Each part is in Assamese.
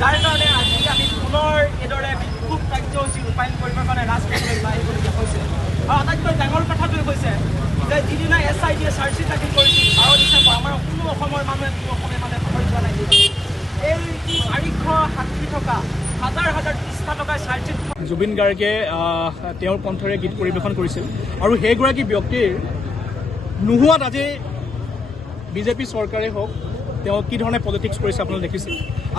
যাৰ কাৰণে আজি আমি পুনৰ এইদৰে বিক্ষোভ কাৰ্যসূচী ৰূপায়ণ কৰিবৰ কাৰণে ৰাজপথলৈ ওলাই আহিবলগীয়া হৈছে। আৰু আটাইতকৈ ডাঙৰ কথাটোৱে হৈছে যে যিদিনা SIT চাৰ্জশ্বিট দাখিল কৰিছিল 12 ডিচেম্বৰ, আমাৰ কোনো অসমৰ মানুহে পাহৰি যোৱা নাই। এই 460 টকা হাজাৰ হাজাৰ পৃষ্ঠা টকাৰ চাৰ্জশ্বিট জুবিন গাৰ্গে তেওঁৰ কণ্ঠৰে গীত পৰিৱেশন কৰিছিল আৰু সেইগৰাকী ব্যক্তিৰ নোহোৱাত আজি বিজেপি চৰকাৰে হওক তেওঁ কি ধৰণে পলিটিক্স কৰিছে আপোনালোকে দেখিছে।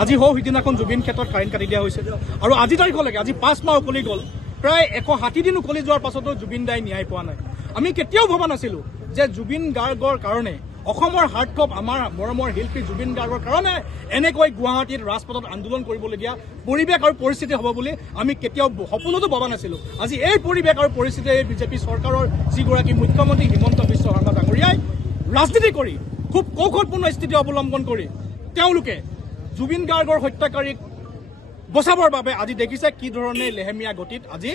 আজি হওক সিদিনাখন জুবিন ক্ষেত্ৰত ফাইন কাটি দিয়া হৈছে আৰু আজি তাৰিখলৈকে আজি 5 মাহ উকলি গ'ল, প্ৰায় 160 দিন উকলি যোৱাৰ পাছতো জুবিন দাই ন্যায় পোৱা নাই। আমি কেতিয়াও ভবা নাছিলোঁ যে জুবিন গাৰ্গৰ কাৰণে অসমৰ হাৰ্ডকপ আমাৰ মৰমৰ শিল্পী জুবিন গাৰ্গৰ কাৰণে এনেকৈ গুৱাহাটীত ৰাজপথত আন্দোলন কৰিবলগীয়া পৰিৱেশ আৰু পৰিস্থিতি হ'ব বুলি আমি কেতিয়াও সপোনতো ভবা নাছিলোঁ। আজি এই পৰিৱেশ আৰু পৰিস্থিতিয়ে এই বিজেপি চৰকাৰৰ যিগৰাকী মুখ্যমন্ত্ৰী হিমন্ত বিশ্ব শৰ্মা ডাঙৰীয়াই ৰাজনীতি কৰি খুব কৌশলপূৰ্ণ স্থিতি অৱলম্বন কৰি তেওঁলোকে জুবিন গাৰ্গৰ হত্যাকাৰীক বচাবৰ বাবে আজি দেখিছে কি ধৰণে লেহেমীয়া গতিত আজি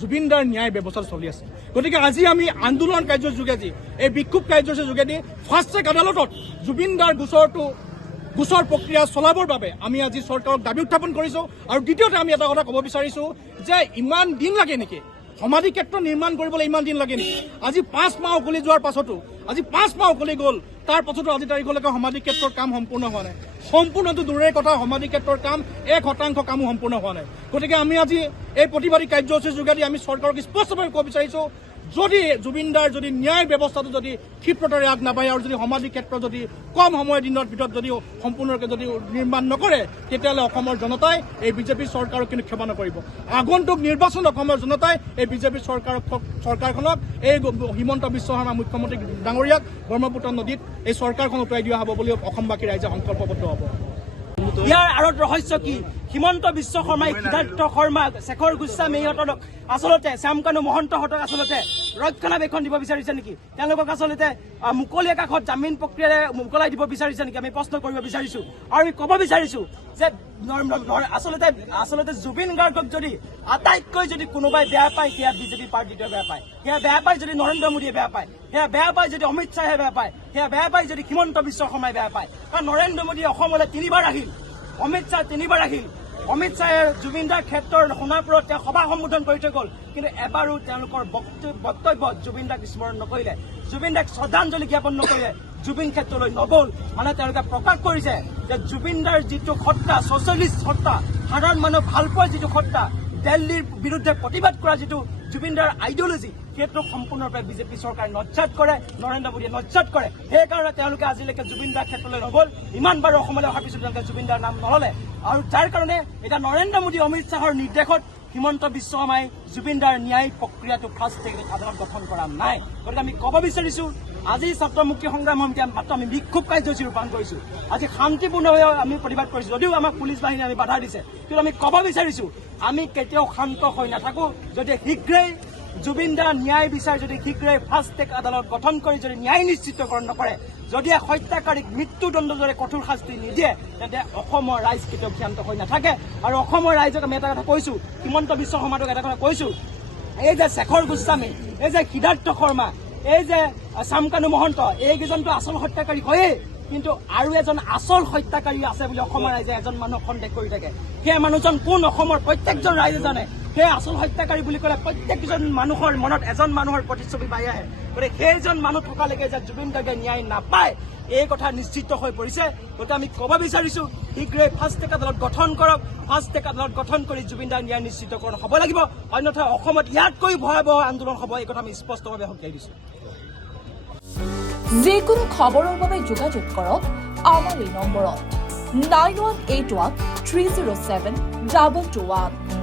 জুবিন দাৰ ন্যায় ব্যৱস্থা চলি আছে। গতিকে আজি আমি আন্দোলন কাৰ্যৰ যোগেদি এই বিক্ষোভ কাৰ্যসূচীৰ যোগেদি ফাষ্ট ট্ৰেক আদালতত জুবিন দাৰ গোচৰ প্ৰক্ৰিয়া চলাবৰ বাবে আমি আজি চৰকাৰক দাবী উত্থাপন কৰিছোঁ। আৰু দ্বিতীয়তে আমি এটা কথা ক'ব বিচাৰিছোঁ যে ইমান দিন লাগে নেকি সমাধি ক্ষেত্ৰ নিৰ্মাণ কৰিবলৈ, ইমান দিন লাগে নেকি? আজি 5 মাহ উকলি যোৱাৰ পাছতো, আজি 5 মাহ উকলি গ'ল, তাৰ পাছতো আজি তাৰিখলৈকে সমাধি ক্ষেত্ৰৰ কাম সম্পূৰ্ণ হোৱা নাই। সম্পূৰ্ণটো দূৰৰে কথা, সমাধি ক্ষেত্ৰৰ কাম 1% কামো সম্পূৰ্ণ হোৱা নাই। গতিকে আমি আজি এই প্ৰতিবাদী কাৰ্যসূচীৰ যোগেদি আমি চৰকাৰক স্পষ্টভাৱে ক'ব বিচাৰিছোঁ, যদি জুবিন দাৰ যদি ন্যায় ব্যৱস্থাটো যদি ক্ষিপ্ৰতাৰে আগ নাবাঢ়ে আৰু যদি সমাধি ক্ষেত্ৰ যদি কম সময়ৰ দিনৰ ভিতৰত যদি সম্পূৰ্ণৰূপে যদি নিৰ্মাণ নকৰে, তেতিয়াহ'লে অসমৰ জনতাই এই বিজেপি চৰকাৰক কিন্তু ক্ষমা নকৰিব। আগন্তুক নিৰ্বাচন অসমৰ জনতাই এই বিজেপি চৰকাৰখনক এই হিমন্ত বিশ্ব শৰ্মা মুখ্যমন্ত্ৰী ডাঙৰীয়াক ব্ৰহ্মপুত্ৰ নদীত এই চৰকাৰখন উটুৱাই দিয়া হ'ব বুলি অসমবাসী ৰাইজে সংকল্পবদ্ধ হ'ব। ইয়াৰ আঁৰত ৰহস্য কি? হিমন্ত বিশ্ব শৰ্মাই সিদ্ধাৰ্থ শৰ্মা, শেখৰ গোস্বামী ইহঁতক আচলতে শ্যামকানু মহন্তহঁতক আচলতে ৰক্ষণাবেক্ষণ দিব বিচাৰিছে নেকি? তেওঁলোকক আচলতে মুকলি আকাশত জামিন প্ৰক্ৰিয়াৰে মোকলাই দিব বিচাৰিছে নেকি? আমি প্ৰশ্ন কৰিব বিচাৰিছোঁ। আৰু আমি ক'ব বিচাৰিছোঁ যে আচলতে জুবিন গাৰ্গক যদি আটাইতকৈ যদি কোনোবাই বেয়া পায়, সেয়া বিজেপি পাৰ্টিটোৱে বেয়া পায়, সেয়া বেয়া পায় যদি নৰেন্দ্ৰ মোদীয়ে বেয়া পায়, সেয়া বেয়া পায় যদি অমিত শ্বাহে বেয়া পায়, সেয়া বেয়া পায় যদি হিমন্ত বিশ্ব শৰ্মাই বেয়া পায়। কাৰণ নৰেন্দ্ৰ মোদীয়ে অসমলৈ 3বাৰ আহিল, অমিত শ্বাহ 3বাৰ আহিল। অমিত শ্বাহে জুবিন দাৰ ক্ষেত্ৰৰ সোণাপুৰত তেওঁ সভা সম্বোধন কৰি থৈ গ'ল, কিন্তু এবাৰো তেওঁলোকৰ বক্তব্যত জুবিন দাক স্মৰণ নকৰিলে, জুবিন দাক শ্ৰদ্ধাঞ্জলি জ্ঞাপন নকৰিলে, জুবিন ক্ষেত্ৰলৈ নগ'ল। মানে তেওঁলোকে প্ৰকাশ কৰিছে যে জুবিন দাৰ যিটো হত্যা, ছচিয়েলিষ্ট হত্যা, সাধাৰণ মানুহ ভাল পোৱাৰ যিটো হত্যা, দিল্লীৰ বিৰুদ্ধে প্ৰতিবাদ কৰা যিটো জুবিন দাৰ আইডিঅলজি, সেইটো সম্পূৰ্ণৰূপে বিজেপি চৰকাৰে নজ্জাত কৰে, নৰেন্দ্ৰ মোদীয়ে নজ্জাত কৰে। সেইকাৰণে তেওঁলোকে আজিলৈকে জুবিন দাৰ ক্ষেত্ৰলৈ নগ'ল। ইমান বাৰু অসমলৈ অহাৰ পিছত তেওঁলোকে জুবিন দাৰ নাম নল'লে। আৰু যাৰ কাৰণে এতিয়া নৰেন্দ্ৰ মোদী, অমিত শ্বাহৰ নিৰ্দেশত হিমন্ত বিশ্ব শৰ্মাই জুবিন দাৰ ন্যায় প্ৰক্ৰিয়াটো ফাষ্ট ট্ৰেক আদালত গঠন কৰা নাই। গতিকে আমি ক'ব বিচাৰিছোঁ, আজি ছাত্ৰ মুক্তি সংগ্ৰাম সমিতিয়ে মাত্ৰ আমি বিক্ষোভ কাৰ্যসূচী ৰূপায়ণ কৰিছোঁ। আজি শান্তিপূৰ্ণভাৱে আমি প্ৰতিবাদ কৰিছোঁ, যদিও আমাক পুলিচ বাহিনী আমি বাধা দিছে, কিন্তু আমি ক'ব বিচাৰিছোঁ আমি কেতিয়াও শান্ত হৈ নাথাকোঁ। যদি শীঘ্ৰেই জুবিন দাৰ ন্যায় বিচাৰ যদি শীঘ্ৰেই ফাষ্ট ট্ৰেক আদালত গঠন কৰি যদি ন্যায় নিশ্চিতকৰণ নকৰে, যদি হত্যাকাৰীক মৃত্যুদণ্ড যদি কঠোৰ শাস্তি নিদিয়ে, তেন্তে অসমৰ ৰাইজ কেতিয়াও ক্ষান্ত হৈ নাথাকে। আৰু অসমৰ ৰাইজক আমি এটা কথা কৈছোঁ, হিমন্ত বিশ্ব শৰ্মাটোক এটা কথা কৈছোঁ, এই যে শেখৰ গোস্বামী, এই যে সিদ্ধাৰ্থ শৰ্মা, এই যে শ্যামকানু মহন্ত, এইকেইজনটো আচল হত্যাকাৰী হয়েই, কিন্তু আৰু এজন আচল হত্যাকাৰী আছে বুলি অসমৰ ৰাইজে এজন মানুহক সন্দেহ কৰি থাকে। সেই মানুহজন কোন? অসমৰ প্ৰত্যেকজন ৰাইজে জানে। সেই আচল হত্যাকাৰী বুলি ক'লে প্ৰত্যেকজন মানুহৰ মনত এজন মানুহৰ প্ৰতিচ্ছবি পাই আহে। গতিকে সেইজন মানুহ থকালৈকে যে জুবিন গাৰ্গে ন্যায় নাপায়, এই কথা নিশ্চিত হৈ পৰিছে। গতিকে আমি ক'ব বিচাৰিছোঁ, শীঘ্ৰেই ফাষ্ট ট্ৰেক আদালত গঠন কৰক, ফাষ্ট ট্ৰেক আদালত গঠন কৰি জুবিন দাৰ ন্যায় নিশ্চিতকৰণ হ'ব লাগিব, অন্যথা অসমত ইয়াতকৈ ভয়াৱহ আন্দোলন হ'ব। এই কথা আমি স্পষ্টভাৱে সকীয়াই দিছোঁ। যিকোনো খবৰৰ বাবে যোগাযোগ কৰক আমাৰ এই নম্বৰত 9181 307 221।